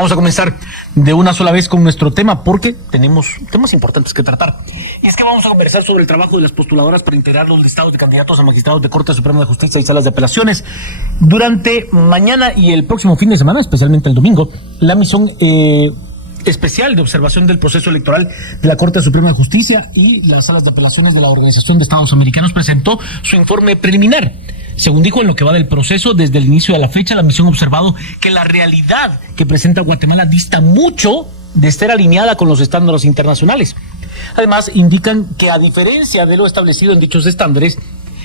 Vamos a comenzar de una sola vez con nuestro tema porque tenemos temas importantes que tratar. Y es que vamos a conversar sobre el trabajo de las postuladoras para integrar los listados de candidatos a magistrados de Corte Suprema de Justicia y salas de apelaciones. Durante mañana y el próximo fin de semana, especialmente el domingo, la misión especial de observación del proceso electoral de la Corte Suprema de Justicia y las salas de apelaciones de la Organización de Estados Americanos presentó su informe preliminar. Según dijo, en lo que va del proceso, desde el inicio de la fecha, la misión ha observado que la realidad que presenta Guatemala dista mucho de estar alineada con los estándares internacionales. Además, indican que a diferencia de lo establecido en dichos estándares,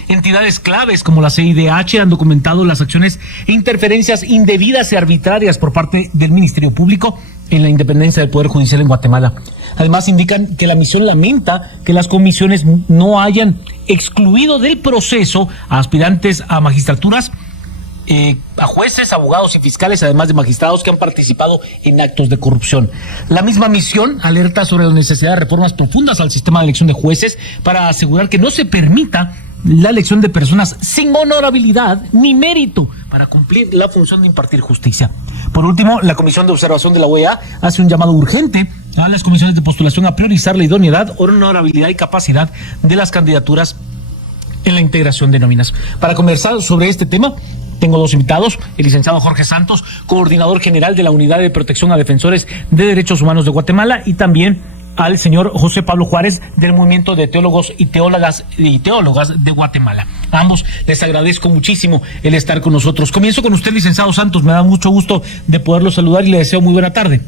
entidades claves como la CIDH han documentado las acciones e interferencias indebidas y arbitrarias por parte del Ministerio Público en la independencia del Poder Judicial en Guatemala. Además, indican que la misión lamenta que las comisiones no hayan excluido del proceso a aspirantes a magistraturas, a jueces, abogados y fiscales, además de magistrados que han participado en actos de corrupción. La misma misión alerta sobre la necesidad de reformas profundas al sistema de elección de jueces para asegurar que no se permita la elección de personas sin honorabilidad ni mérito para cumplir la función de impartir justicia. Por último, la Comisión de Observación de la OEA hace un llamado urgente a las comisiones de postulación a priorizar la idoneidad, honorabilidad y capacidad de las candidaturas en la integración de nóminas. Para conversar sobre este tema, tengo dos invitados: el licenciado Jorge Santos, coordinador general de la Unidad de Protección a Defensores de Derechos Humanos de Guatemala, y también al señor José Pablo Juárez del Movimiento de Teólogos y Teólogas de Guatemala. A ambos les agradezco muchísimo el estar con nosotros. Comienzo con usted, licenciado Santos. Me da mucho gusto de poderlo saludar y le deseo muy buena tarde.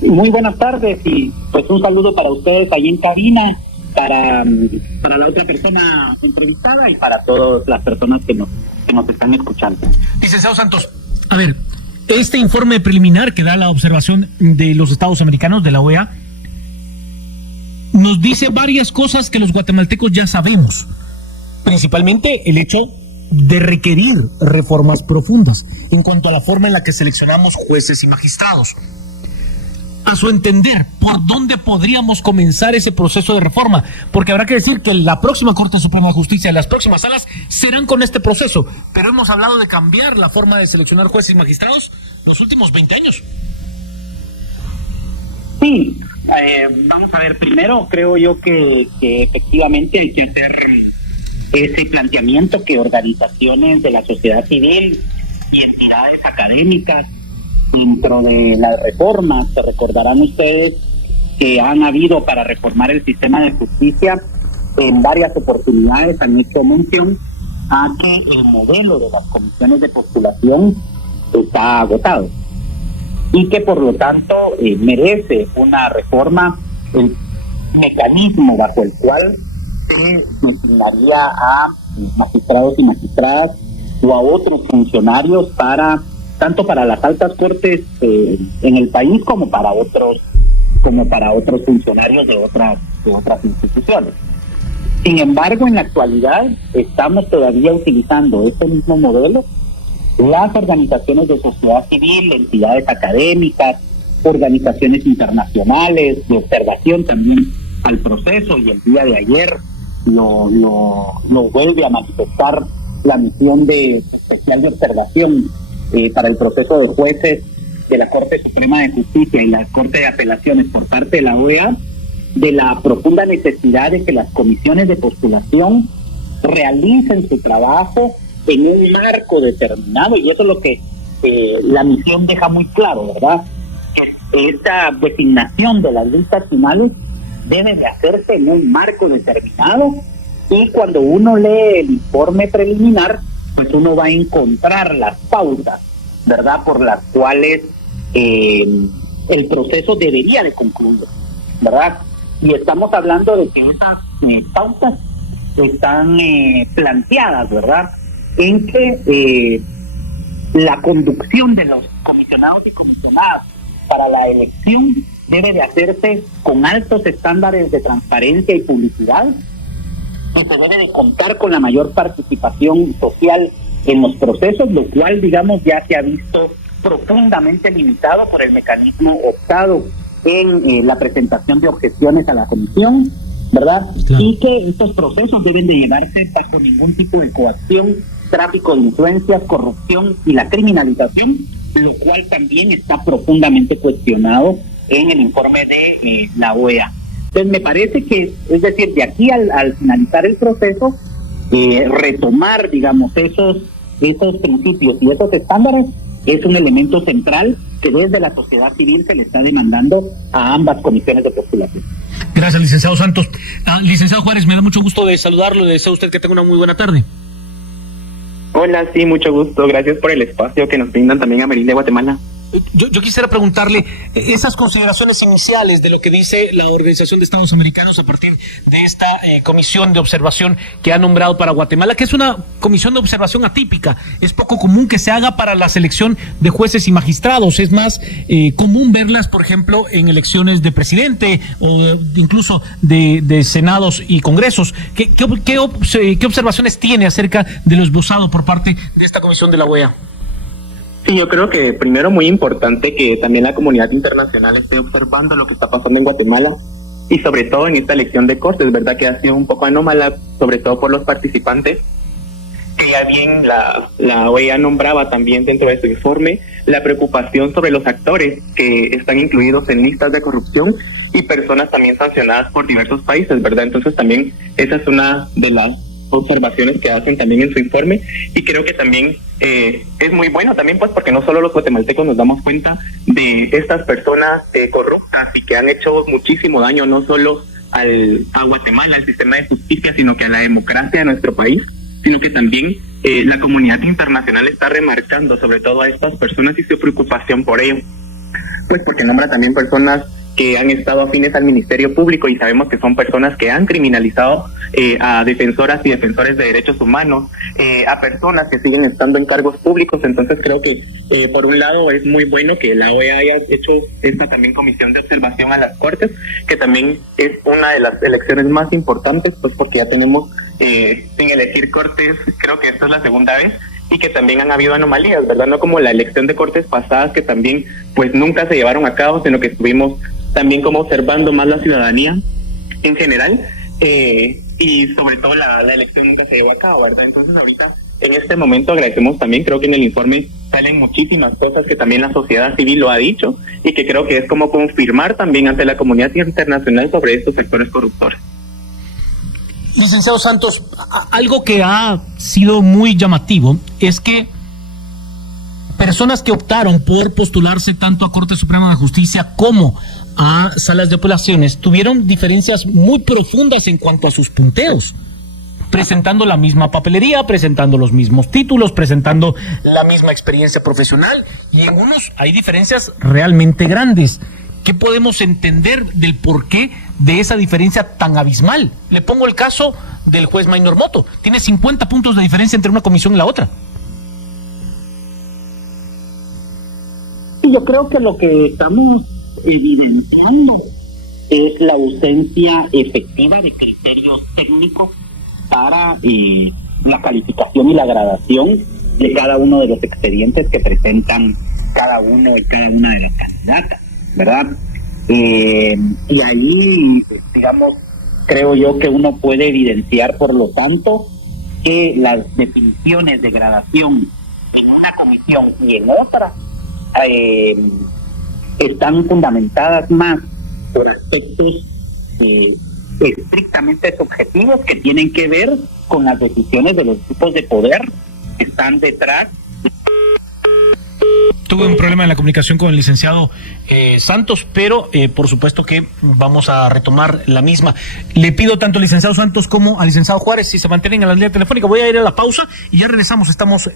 Muy buenas tardes y pues un saludo para ustedes ahí en cabina, para la otra persona entrevistada y para todas las personas que nos están escuchando. Licenciado Santos, a ver, este informe preliminar que da la observación de los Estados Americanos, de la OEA, nos dice varias cosas que los guatemaltecos ya sabemos, principalmente el hecho de requerir reformas profundas en cuanto a la forma en la que seleccionamos jueces y magistrados. A su entender, ¿por dónde podríamos comenzar ese proceso de reforma? Porque habrá que decir que la próxima Corte Suprema de Justicia y las próximas salas serán con este proceso, pero hemos hablado de cambiar la forma de seleccionar jueces y magistrados los últimos 20 años. Sí, vamos a ver, primero creo yo que efectivamente hay que hacer ese planteamiento que organizaciones de la sociedad civil y entidades académicas dentro de las reformas, se recordarán ustedes que han habido para reformar el sistema de justicia en varias oportunidades, han hecho mención a que el modelo de las comisiones de postulación está agotado y que por lo tanto merece una reforma, el mecanismo bajo el cual se designaría a magistrados y magistradas o a otros funcionarios tanto para las altas cortes en el país como para otros funcionarios de otras instituciones. Sin embargo, en la actualidad estamos todavía utilizando este mismo modelo. Las organizaciones de sociedad civil, entidades académicas, organizaciones internacionales de observación también al proceso, y el día de ayer lo vuelve a manifestar la misión especial de observación para el proceso de jueces de la Corte Suprema de Justicia y la Corte de Apelaciones por parte de la OEA, de la profunda necesidad de que las comisiones de postulación realicen su trabajo en un marco determinado, y eso es lo que la misión deja muy claro, ¿verdad? Que esta designación de las listas finales debe de hacerse en un marco determinado, y cuando uno lee el informe preliminar, pues uno va a encontrar las pautas, ¿verdad?, por las cuales el proceso debería de concluir, ¿verdad? Y estamos hablando de que esas pautas están planteadas, ¿verdad?, en que la conducción de los comisionados y comisionadas para la elección debe de hacerse con altos estándares de transparencia y publicidad, y se debe de contar con la mayor participación social en los procesos, lo cual, digamos, ya se ha visto profundamente limitado por el mecanismo optado en la presentación de objeciones a la comisión, ¿verdad? Claro. Y que estos procesos deben de llevarse bajo ningún tipo de coacción, tráfico de influencias, corrupción y la criminalización lo cual también está profundamente cuestionado en el informe de la OEA. Entonces me parece que, es decir, de aquí al finalizar el proceso, retomar, digamos, esos principios y esos estándares es un elemento central que desde la sociedad civil se le está demandando a ambas comisiones de postulación. Gracias, licenciado Santos. Licenciado Juárez, me da mucho gusto de saludarlo. Le deseo a usted que tenga una muy buena tarde. Hola, sí, mucho gusto. Gracias por el espacio que nos brindan también a Meril de Guatemala. Yo quisiera preguntarle esas consideraciones iniciales de lo que dice la Organización de Estados Americanos a partir de esta comisión de observación que ha nombrado para Guatemala, que es una comisión de observación atípica. Es poco común que se haga para la selección de jueces y magistrados. Es más común verlas, por ejemplo, en elecciones de presidente o incluso de senados y congresos. ¿Qué observaciones tiene acerca de lo esbozado por parte de esta comisión de la OEA? Sí, yo creo que primero muy importante que también la comunidad internacional esté observando lo que está pasando en Guatemala y sobre todo en esta elección de cortes, ¿verdad? Que ha sido un poco anómala, sobre todo por los participantes, que ya bien la OEA nombraba también dentro de su informe la preocupación sobre los actores que están incluidos en listas de corrupción y personas también sancionadas por diversos países, ¿verdad? Entonces también esa es una de las observaciones que hacen también en su informe y creo que también es muy bueno también pues porque no solo los guatemaltecos nos damos cuenta de estas personas corruptas y que han hecho muchísimo daño no solo a Guatemala, al sistema de justicia, sino que a la democracia de nuestro país, sino que también la comunidad internacional está remarcando sobre todo a estas personas y su preocupación por ello, pues porque nombra también personas que han estado afines al Ministerio Público y sabemos que son personas que han criminalizado a defensoras y defensores de derechos humanos, a personas que siguen estando en cargos públicos. Entonces creo que por un lado es muy bueno que la OEA haya hecho esta también comisión de observación a las Cortes, que también es una de las elecciones más importantes, pues porque ya tenemos sin elegir Cortes, creo que esta es la segunda vez, y que también han habido anomalías, ¿verdad? No como la elección de Cortes pasadas, que también pues nunca se llevaron a cabo, sino que estuvimos también como observando más la ciudadanía en general, y sobre todo la elección nunca se llevó a cabo, ¿verdad? Entonces ahorita, en este momento agradecemos también, creo que en el informe salen muchísimas cosas que también la sociedad civil lo ha dicho, y que creo que es como confirmar también ante la comunidad internacional sobre estos sectores corruptores. Licenciado Santos, algo que ha sido muy llamativo es que personas que optaron por postularse tanto a Corte Suprema de Justicia como a salas de apelaciones tuvieron diferencias muy profundas en cuanto a sus punteos, presentando la misma papelería, presentando los mismos títulos, presentando la misma experiencia profesional, y en unos hay diferencias realmente grandes. ¿Qué podemos entender del porqué de esa diferencia tan abismal? Le pongo el caso del juez Maynor Moto. Tiene 50 puntos de diferencia entre una comisión y la otra. Y yo creo que lo que estamos evidenciando es la ausencia efectiva de criterios técnicos para la calificación y la gradación de cada uno de los expedientes que presentan cada uno y cada una de las candidatas, ¿verdad? Y ahí, digamos, creo yo que uno puede evidenciar, por lo tanto, que las definiciones de gradación en una comisión y en otra están fundamentadas más por aspectos estrictamente subjetivos que tienen que ver con las decisiones de los grupos de poder que están detrás. Tuve un problema en la comunicación con el licenciado Santos, pero por supuesto que vamos a retomar la misma. Le pido tanto al licenciado Santos como al licenciado Juárez si se mantienen en la línea telefónica. Voy a ir a la pausa y ya regresamos. Estamos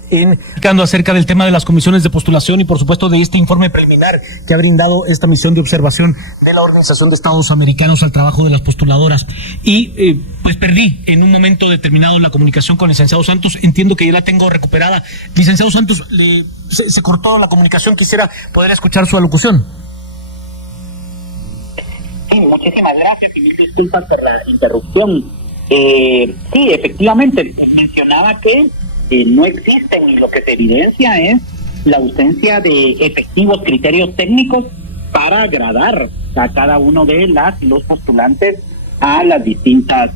hablando acerca del tema de las comisiones de postulación y por supuesto de este informe preliminar que ha brindado esta misión de observación de la Organización de Estados Americanos al trabajo de las postuladoras. Y pues perdí en un momento determinado la comunicación con el licenciado Santos. Entiendo que ya la tengo recuperada. Licenciado Santos, se cortó la comunicación. Quisiera poder escuchar su alocución. Sí, muchísimas gracias y mil disculpas por la interrupción. Sí, efectivamente, mencionaba que no existen y lo que se evidencia es la ausencia de efectivos criterios técnicos para agradar a cada uno de las y los postulantes a las distintas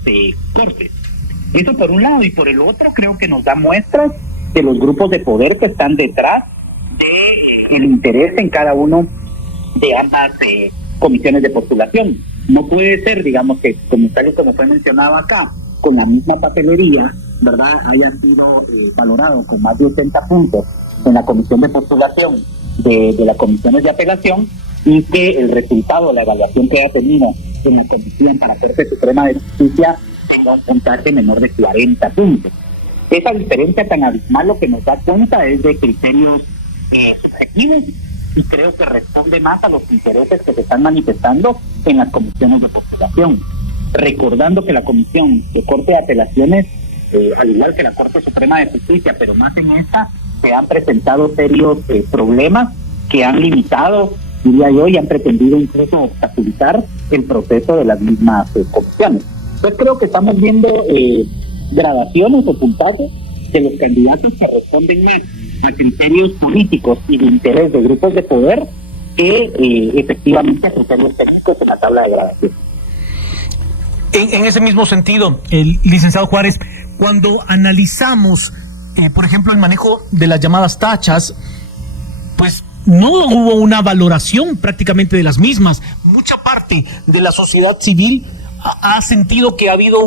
cortes. Eso por un lado, y por el otro creo que nos da muestras de los grupos de poder que están detrás de el interés en cada uno de ambas comisiones de postulación. No puede ser, digamos, que tal como fue mencionado acá, con la misma papelería, ¿verdad?, haya sido valorado con más de 80 puntos en la comisión de postulación de las comisiones de apelación, y que el resultado, la evaluación que haya tenido en la comisión para Corte Suprema de Justicia tenga un puntaje menor de 40 puntos. Esa diferencia tan abismal lo que nos da cuenta es de criterios subjetivos, y creo que responde más a los intereses que se están manifestando en las comisiones de postulación. Recordando que la Comisión de Corte de Apelaciones, al igual que la Corte Suprema de Justicia, pero más en esta, se han presentado serios problemas que han limitado, diría yo, y han pretendido incluso obstaculizar el proceso de las mismas comisiones. Entonces creo que estamos viendo gradaciones o puntajes de los candidatos que responden más a criterios políticos y de interés de grupos de poder que efectivamente a criterios técnicos en la tabla de gradación. En ese mismo sentido, el licenciado Juárez, cuando analizamos, por ejemplo, el manejo de las llamadas tachas, pues no hubo una valoración prácticamente de las mismas. Mucha parte de la sociedad civil ha sentido que ha habido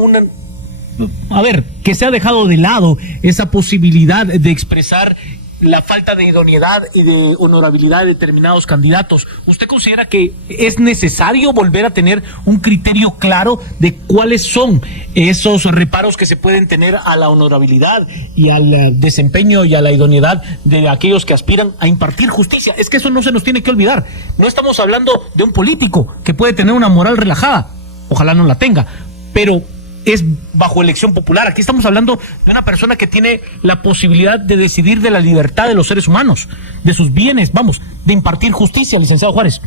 que se ha dejado de lado esa posibilidad de expresar la falta de idoneidad y de honorabilidad de determinados candidatos. ¿Usted considera que es necesario volver a tener un criterio claro de cuáles son esos reparos que se pueden tener a la honorabilidad y al desempeño y a la idoneidad de aquellos que aspiran a impartir justicia? Es que eso no se nos tiene que olvidar. No estamos hablando de un político que puede tener una moral relajada, ojalá no la tenga, pero es bajo elección popular. Aquí estamos hablando de una persona que tiene la posibilidad de decidir de la libertad de los seres humanos, de sus bienes, de impartir justicia, licenciado Juárez.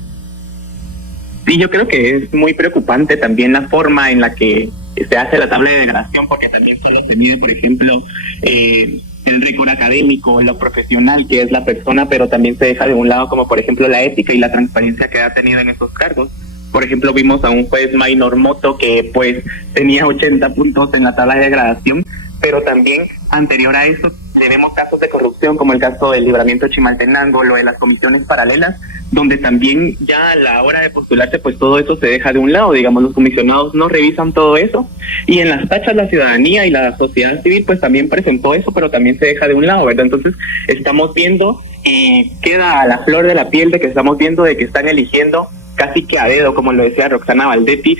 Sí, yo creo que es muy preocupante también la forma en la que se hace la tabla de degradación, porque también solo se mide, por ejemplo, el récord académico, lo profesional que es la persona, pero también se deja de un lado, como por ejemplo la ética y la transparencia que ha tenido en esos cargos. Por ejemplo, vimos a un juez Maynor Moto que pues tenía 80 puntos en la tabla de degradación, pero también anterior a eso le vemos casos de corrupción como el caso del Libramiento Chimaltenango, lo de las comisiones paralelas, donde también ya a la hora de postularse pues todo eso se deja de un lado, digamos, los comisionados no revisan todo eso, y en las tachas la ciudadanía y la sociedad civil pues también presentó eso, pero también se deja de un lado, ¿verdad? Entonces estamos viendo y queda a la flor de la piel de que estamos viendo de que están eligiendo casi que a dedo, como lo decía Roxana Valdetti,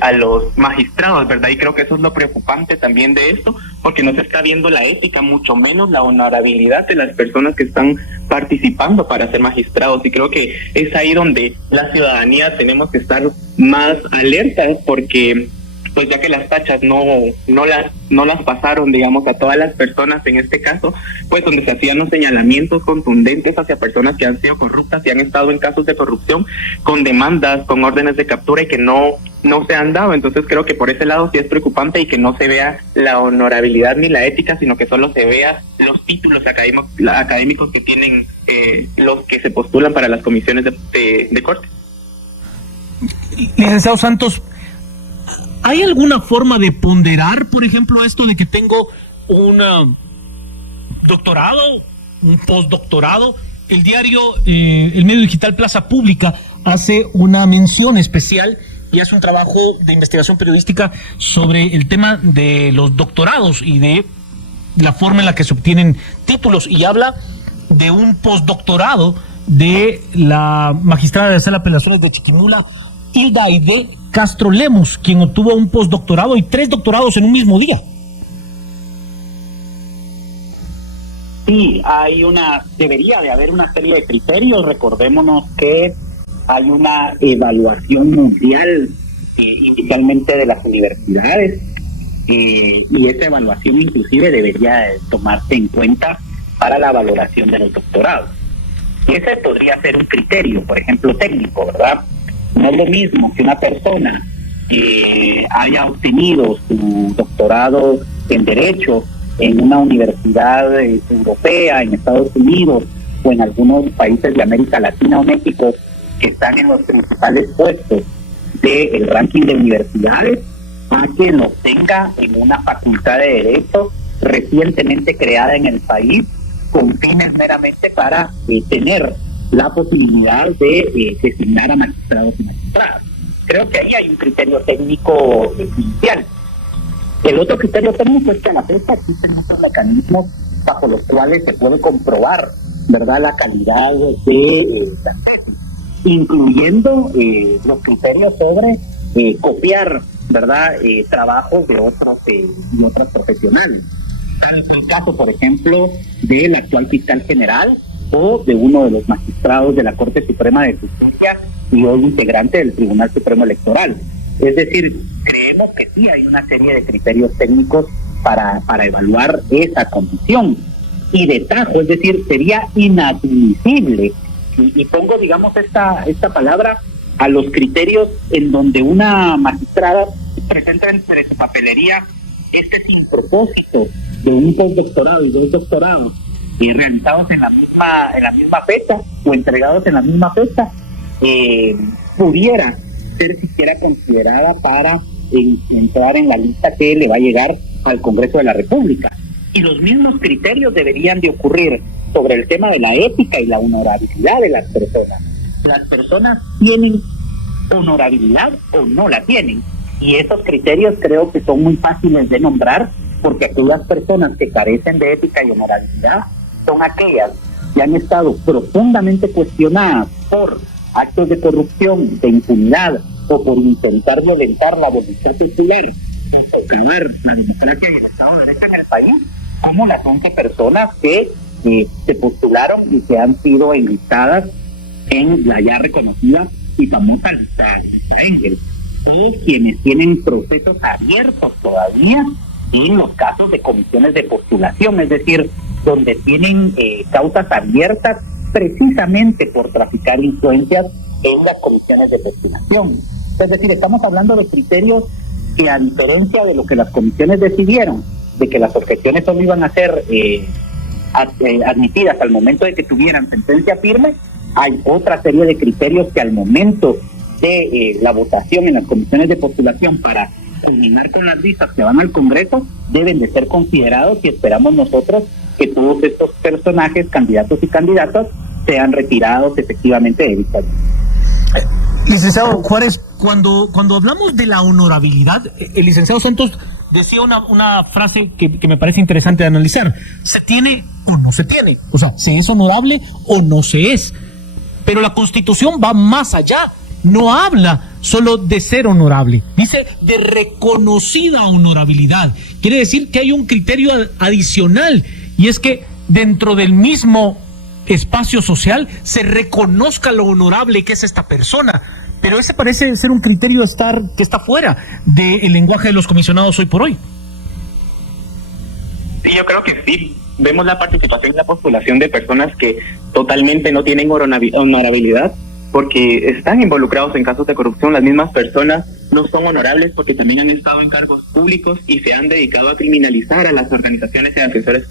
a los magistrados, ¿verdad? Y creo que eso es lo preocupante también de esto, porque no se está viendo la ética, mucho menos la honorabilidad de las personas que están participando para ser magistrados, y creo que es ahí donde la ciudadanía tenemos que estar más alertas, porque pues ya que las tachas no las pasaron, digamos, a todas las personas en este caso, pues donde se hacían los señalamientos contundentes hacia personas que han sido corruptas y han estado en casos de corrupción con demandas, con órdenes de captura y que no se han dado. Entonces creo que por ese lado sí es preocupante, y que no se vea la honorabilidad ni la ética, sino que solo se vea los títulos académicos que tienen los que se postulan para las comisiones de corte. Licenciado Santos, ¿hay alguna forma de ponderar, por ejemplo, esto de que tengo un doctorado, un postdoctorado? El diario, el medio digital Plaza Pública, hace una mención especial y hace un trabajo de investigación periodística sobre el tema de los doctorados y de la forma en la que se obtienen títulos, y habla de un postdoctorado de la magistrada de la Sala de Apelaciones de Chiquimula, Hilda Aide Castro Lemos, quien obtuvo un postdoctorado y 3 doctorados en un mismo día. Sí, debería de haber una serie de criterios. Recordémonos que hay una evaluación mundial, inicialmente de las universidades, y esa evaluación inclusive debería de tomarse en cuenta para la valoración de los doctorados. Y ese podría ser un criterio, por ejemplo, técnico, ¿verdad? No es lo mismo que una persona que haya obtenido su doctorado en Derecho en una universidad europea, en Estados Unidos o en algunos países de América Latina o México, que están en los principales puestos del ranking de universidades, a que lo tenga en una facultad de Derecho recientemente creada en el país, con fines meramente para tener la posibilidad de designar a magistrados y magistradas. Creo que ahí hay un criterio técnico inicial. El otro criterio técnico es que a la fecha existen muchos mecanismos bajo los cuales se puede comprobar, ¿verdad?, la calidad de las tesis, incluyendo los criterios sobre copiar, ¿verdad?, trabajos de otros y otras profesionales. Es el caso, por ejemplo, del actual fiscal general o de uno de los magistrados de la Corte Suprema de Justicia y hoy integrante del Tribunal Supremo Electoral. Es decir, creemos que sí hay una serie de criterios técnicos para evaluar esa condición. Y de tajo, es decir, sería inadmisible, y pongo, digamos, esta palabra, a los criterios en donde una magistrada presenta entre su papelería sin propósito de un postdoctorado y dos doctorados realizados en la misma fecha o entregados en la misma fecha, pudiera ser siquiera considerada para entrar en la lista que le va a llegar al Congreso de la República. Y los mismos criterios deberían de ocurrir sobre el tema de la ética y la honorabilidad de las personas. Las personas tienen honorabilidad o no la tienen. Y esos criterios creo que son muy fáciles de nombrar, porque aquellas personas que carecen de ética y honorabilidad son aquellas que han estado profundamente cuestionadas por actos de corrupción, de impunidad o por intentar violentar la voluntad popular o socavar la democracia y el Estado de Derecho en el país, como las 11 personas que se postularon y que han sido enlistadas en la ya reconocida y famosa lista Engel, o quienes tienen procesos abiertos todavía en los casos de comisiones de postulación, es decir, donde tienen causas abiertas precisamente por traficar influencias en las comisiones de postulación. Es decir, estamos hablando de criterios que, a diferencia de lo que las comisiones decidieron, de que las objeciones solo iban a ser admitidas al momento de que tuvieran sentencia firme, hay otra serie de criterios que al momento de la votación en las comisiones de postulación para culminar con las listas que van al Congreso deben de ser considerados, y esperamos nosotros que todos estos personajes, candidatos y candidatas, sean retirados efectivamente de dicha lista. Licenciado Juárez, cuando hablamos de la honorabilidad, el licenciado Santos decía una frase que me parece interesante de analizar. ¿Se tiene o no se tiene? O sea, ¿se es honorable o no se es? Pero la Constitución va más allá. No habla solo de ser honorable, dice de reconocida honorabilidad. Quiere decir que hay un criterio adicional, y es que dentro del mismo espacio social se reconozca lo honorable que es esta persona. Pero ese parece ser un criterio que está fuera del lenguaje de los comisionados hoy por hoy. Sí, yo creo que sí. Vemos la participación y la postulación de personas que totalmente no tienen honorabilidad, porque están involucrados en casos de corrupción. Las mismas personas no son honorables porque también han estado en cargos públicos y se han dedicado a criminalizar a las organizaciones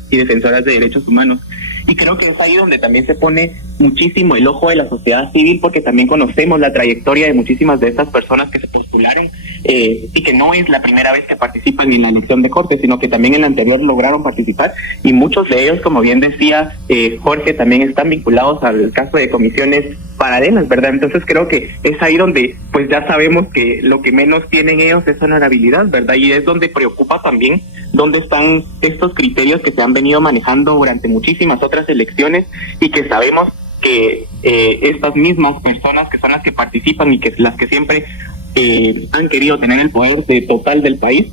y defensoras de derechos humanos. Y creo que es ahí donde también se pone muchísimo el ojo de la sociedad civil, porque también conocemos la trayectoria de muchísimas de estas personas que se postularon y que no es la primera vez que participan en la elección de Corte, sino que también en la anterior lograron participar, y muchos de ellos, como bien decía Jorge, también están vinculados al caso de comisiones paralelas, ¿verdad? Entonces creo que es ahí donde pues ya sabemos que lo que menos tienen ellos es honorabilidad, ¿verdad? Y es donde preocupa también dónde están estos criterios que se han venido manejando durante muchísimas otras elecciones, y que sabemos que estas mismas personas que son las que participan y que las que siempre han querido tener el poder total del país,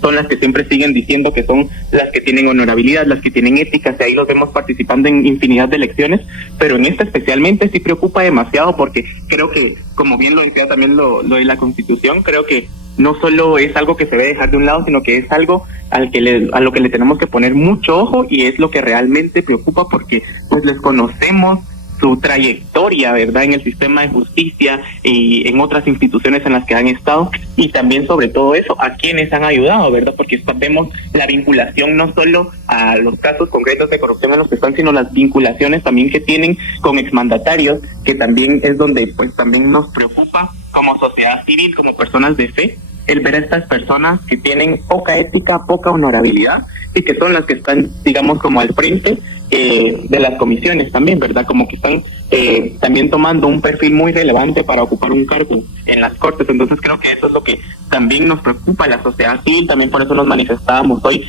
son las que siempre siguen diciendo que son las que tienen honorabilidad, las que tienen ética, y ahí los vemos participando en infinidad de elecciones, pero en esta especialmente sí preocupa demasiado, porque creo que, como bien lo decía también lo de la Constitución, creo que no solo es algo que se debe dejar de un lado, sino que es algo a lo que le tenemos que poner mucho ojo, y es lo que realmente preocupa, porque pues les conocemos su trayectoria, ¿verdad?, en el sistema de justicia y en otras instituciones en las que han estado, y también sobre todo eso, a quienes han ayudado, ¿verdad?, porque vemos la vinculación no solo a los casos concretos de corrupción en los que están, sino las vinculaciones también que tienen con exmandatarios, que también es donde pues también nos preocupa como sociedad civil, como personas de fe, el ver a estas personas que tienen poca ética, poca honorabilidad, y que son las que están, digamos, como al frente de las comisiones también, ¿verdad? Como que están también tomando un perfil muy relevante para ocupar un cargo en las Cortes. Entonces creo que eso es lo que también nos preocupa a la sociedad civil, también por eso nos manifestábamos hoy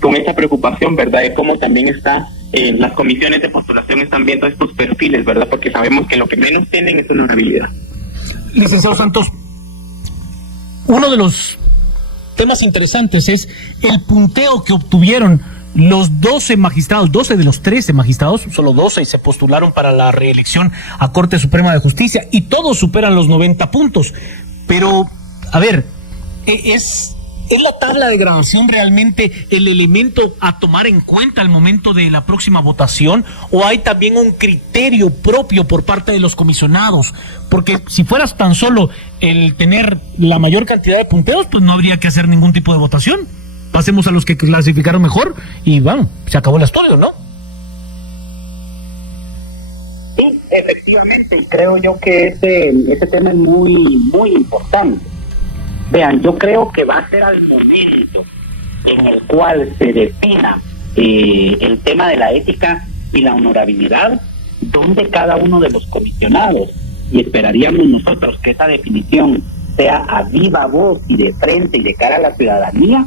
con esa preocupación, ¿verdad? De cómo también está las comisiones de postulación están viendo estos perfiles, ¿verdad? Porque sabemos que lo que menos tienen es honorabilidad. Licenciado Santos, uno de los temas interesantes es el punteo que obtuvieron los 12 magistrados, 12 de los 13 magistrados, solo 12 y se postularon para la reelección a Corte Suprema de Justicia y todos superan los 90 puntos. Pero, a ver, ¿es la tabla de graduación realmente el elemento a tomar en cuenta al momento de la próxima votación? ¿O hay también un criterio propio por parte de los comisionados? Porque si fueras tan solo el tener la mayor cantidad de punteos, pues no habría que hacer ningún tipo de votación. Pasemos a los que clasificaron mejor y bueno, se acabó la historia, ¿no? Sí, efectivamente, y creo yo que ese tema es muy importante. Vean, yo creo que va a ser al momento en el cual se defina el tema de la ética y la honorabilidad, donde cada uno de los comisionados, y esperaríamos nosotros que esa definición sea a viva voz y de frente y de cara a la ciudadanía,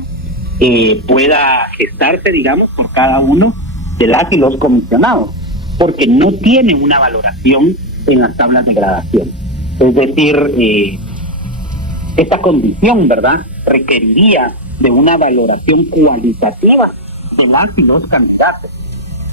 pueda gestarse, digamos, por cada uno de las y los comisionados, porque no tiene una valoración en las tablas de gradación. Es decir, esta condición, ¿verdad?, requeriría de una valoración cualitativa de las y los candidatos.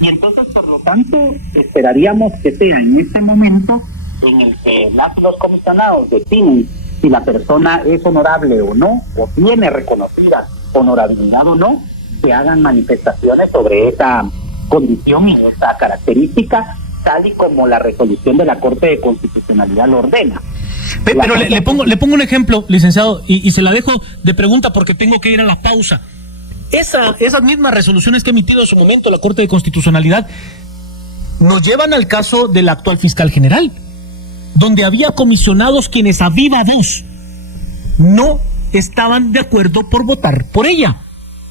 Y entonces, por lo tanto, esperaríamos que sea en este momento en el que las y los comisionados definen si la persona es honorable o no, o tiene reconocida honorabilidad o no, se hagan manifestaciones sobre esa condición y esa característica, tal y como la resolución de la Corte de Constitucionalidad lo ordena. Pero le pongo un ejemplo, licenciado, y se la dejo de pregunta porque tengo que ir a la pausa. Esas mismas resoluciones que ha emitido en su momento la Corte de Constitucionalidad nos llevan al caso del actual fiscal general, donde había comisionados quienes a viva voz no estaban de acuerdo por votar por ella.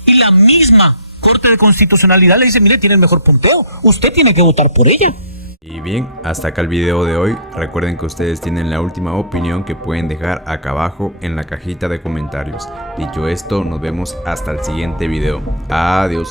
Y la misma Corte de Constitucionalidad le dice, mire, tiene el mejor punteo, usted tiene que votar por ella. Y bien, hasta acá el video de hoy. Recuerden que ustedes tienen la última opinión que pueden dejar acá abajo en la cajita de comentarios. Dicho esto, nos vemos hasta el siguiente video. Adiós.